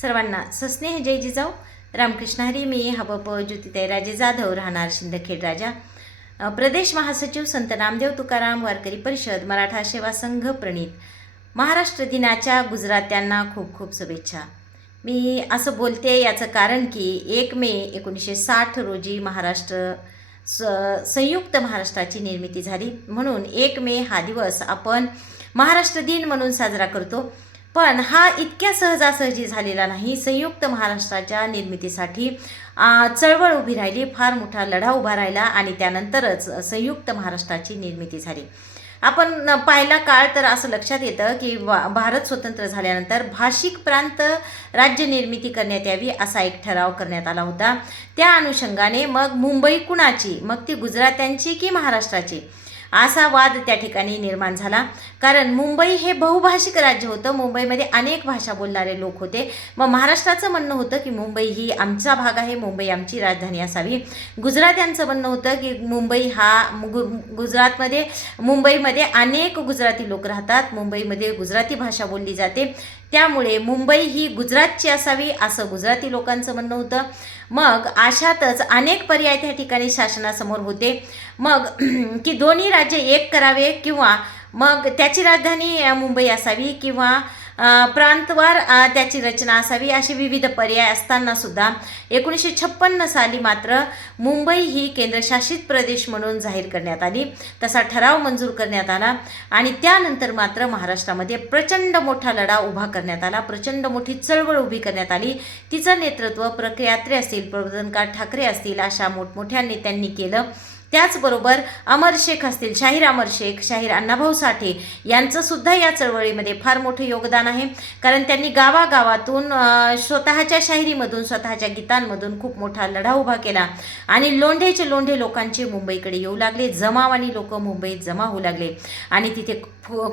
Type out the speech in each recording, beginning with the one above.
सर्वांना सस्नेह जय जिजाऊ. रामकृष्ण हरी मी हबप ज्योतिताई राजे जाधव राहणार शिंदखेड राजा. प्रदेश महासचिव संत नामदेव तुकाराम वारकरी परिषद मराठा सेवा संघ प्रणित. महाराष्ट्र दिनाच्या गुजरात्यांना खूप खूप शुभेच्छा. मी असं बोलते याचं कारण की एक मे एकोणीसशे साठ रोजी महाराष्ट्र स संयुक्त महाराष्ट्राची निर्मिती झाली. म्हणून एक मे हा दिवस आपण महाराष्ट्र दिन म्हणून साजरा करतो. पण हा इतक्या सहजासहजी झालेला नाही. संयुक्त महाराष्ट्राच्या निर्मितीसाठी चळवळ उभी राहिली फार मोठा लढा उभा राहिला आणि त्यानंतरच संयुक्त महाराष्ट्राची निर्मिती झाली. आपण पाहिला काळ तर असं लक्षात येतं की वा- भारत स्वतंत्र झाल्यानंतर भाषिक प्रांत राज्य निर्मिती करण्यात यावी असा एक ठराव करण्यात आला होता. त्या अनुषंगाने मग मुंबई कुणाची मग ती गुजरात्यांची की महाराष्ट्राची? असा वाद त्या ठिकाणी निर्माण झाला. कारण मुंबई हे बहुभाषिक राज्य होतं. मुंबईमध्ये अनेक भाषा बोलणारे लोक होते. मग महाराष्ट्राचं म्हणणं होतं की मुंबई ही आमचा भाग आहे मुंबई आमची राजधानी असावी. गुजरात्यांचं म्हणणं होतं की मुंबई हा गु गुजरातमध्ये मुंबईमध्ये अनेक गुजराती लोक राहतात. मुंबईमध्ये गुजराती भाषा बोलली जाते. त्यामुळे मुंबई ही गुजरातची असावी असं गुजराती लोकांचं म्हणणं होतं. मग अशातच अनेक पर्याय त्या ठिकाणी शासनासमोर होते. मग की दोन्ही राज्य एक करावे किंवा मग त्याची राजधानी मुंबई असावी किंवा प्रांतवार त्याची रचना असावी असे विविध पर्याय असताना सुद्धा एकोणीसशे छप्पन्न साली मात्र मुंबई ही केंद्रशासित प्रदेश म्हणून जाहीर करण्यात आली. तसा ठराव मंजूर करण्यात आला आणि त्यानंतर मात्र महाराष्ट्रामध्ये प्रचंड मोठा लढा उभा करण्यात आला. प्रचंड मोठी चळवळ उभी करण्यात आली. तिचं नेतृत्व प्रक्रियात्रे असतील प्रबोधनकार ठाकरे असतील अशा मोठमोठ्या नेत्यांनी केलं. त्याचबरोबर अमर शेख असतील शाहीर अमर शेख शाहीर अण्णाभाऊ साठे यांचं सुद्धा या चळवळीमध्ये फार मोठं योगदान आहे. कारण त्यांनी गावागावातून स्वतःच्या शाहिरीमधून स्वतःच्या गीतांमधून खूप मोठा लढा उभा केला. आणि लोंढेचे लोंढे लोकांचे मुंबईकडे येऊ लागले. जमावानी लोक मुंबईत जमा होऊ लागले. आणि तिथे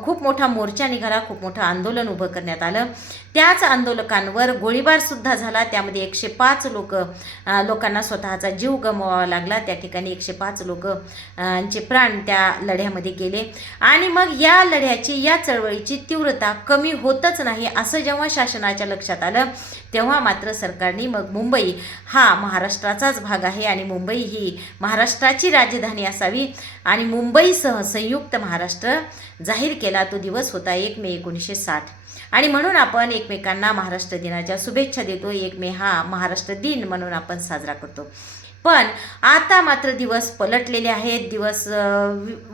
खूप मोठा मोर्चा निघाला खूप मोठं आंदोलन उभं करण्यात आलं. त्याच आंदोलकांवर गोळीबारसुद्धा झाला. त्यामध्ये एकशे पाच लोक लोकांना स्वतःचा जीव गमवावा लागला. त्या ठिकाणी एकशे पाच लोक चे प्राण त्या लढ्यामध्ये गेले. आणि मग या लढ्याची या चळवळीची तीव्रता कमी होतच नाही असं जेव्हा शासनाच्या लक्षात आलं तेव्हा मात्र सरकारने मग मुंबई हा महाराष्ट्राचाच भाग आहे आणि मुंबई ही महाराष्ट्राची राजधानी असावी. आणि मुंबईसह संयुक्त महाराष्ट्र जाहीर केला तो दिवस होता एक मे एकोणीसशे साठ. आणि म्हणून आपण एकमेकांना महाराष्ट्र दिनाच्या शुभेच्छा देतो. एक मे हा महाराष्ट्र दिन म्हणून आपण साजरा करतो. पण आता मात्र दिवस पलटलेले आहेत दिवस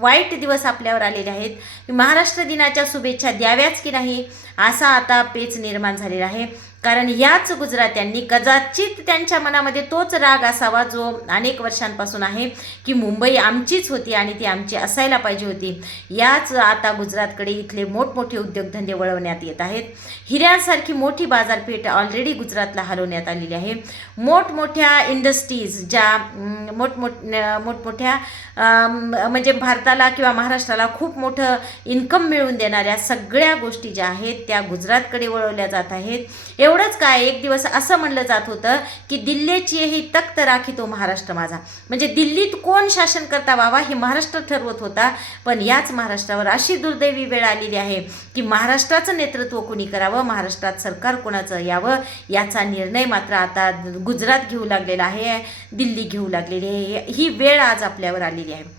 वाईट दिवस आपल्यावर आलेले आहेत. महाराष्ट्र दिनाच्या शुभेच्छा द्याव्याच की नाही असा आता पेच निर्माण झालेला आहे. कारण याच गुजरात्यांनी कदाचित त्यांच्या मनामध्ये तोच राग असावा जो अनेक वर्षांपासून आहे की मुंबई आमचीच होती आणि ती आमची असायला पाहिजे होती. याच आता गुजरातकडे इथले मोठमोठे उद्योगधंदे वळवण्यात येत आहेत. हिऱ्यांसारखी मोठी बाजारपेठ ऑलरेडी गुजरातला हलवण्यात आलेली आहे. मोठमोठ्या इंडस्ट्रीज ज्या मोठमोठ मोठमोठ्या म्हणजे भारताला किंवा महाराष्ट्राला खूप मोठं इन्कम मिळवून देणाऱ्या सगळ्या गोष्टी ज्या आहेत त्या गुजरातकडे वळवल्या जात आहेत. एवढंच काय एक दिवस असं म्हणलं जात होतं की दिल्लीची ही तख्त राखी तो महाराष्ट्र माझा. म्हणजे दिल्लीत कोण शासन करता व्हावा हे महाराष्ट्र ठरवत होता पण याच महाराष्ट्रावर अशी दुर्दैवी वेळ आलेली आहे की महाराष्ट्राचं नेतृत्व कोणी करावं महाराष्ट्रात सरकार कोणाचं यावं याचा निर्णय मात्र आता गुजरात घेऊ लागलेला आहे दिल्ली घेऊ लागलेली आहे ही वेळ आज आपल्यावर आलेली आहे.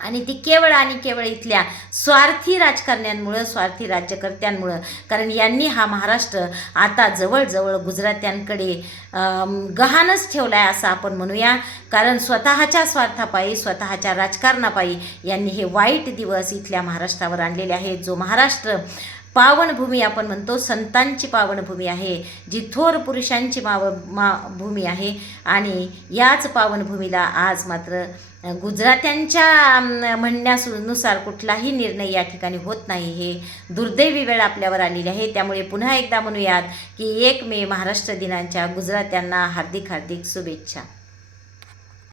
आणि ती केवळ आणि केवळ इथल्या स्वार्थी राजकारण्यांमुळं स्वार्थी राज्यकर्त्यांमुळं. कारण यांनी हा महाराष्ट्र आता जवळजवळ गुजरात्यांकडे गहानच गहाणच ठेवला आहे असं आपण म्हणूया. कारण स्वतःच्या स्वार्थापायी स्वतःच्या राजकारणापायी यांनी हे वाईट दिवस इथल्या महाराष्ट्रावर आणलेले आहेत. जो महाराष्ट्र पावनभूमी आपण म्हणतो संतांची पावनभूमी आहे जी थोर पुरुषांची माव मा भूमी आहे. आणि याच पावनभूमीला आज मात्र गुजरात्यांच्या अम, म्हणण्यानुसार कुठलाही निर्णय या ठिकाणी होत नाही. हे दुर्दैवी वेळ आपल्यावर आलेली आहे. त्यामुळे पुन्हा एकदा म्हणूयात की एक मे महाराष्ट्र दिनांच्या गुजरात्यांना हार्दिक हार्दिक शुभेच्छा.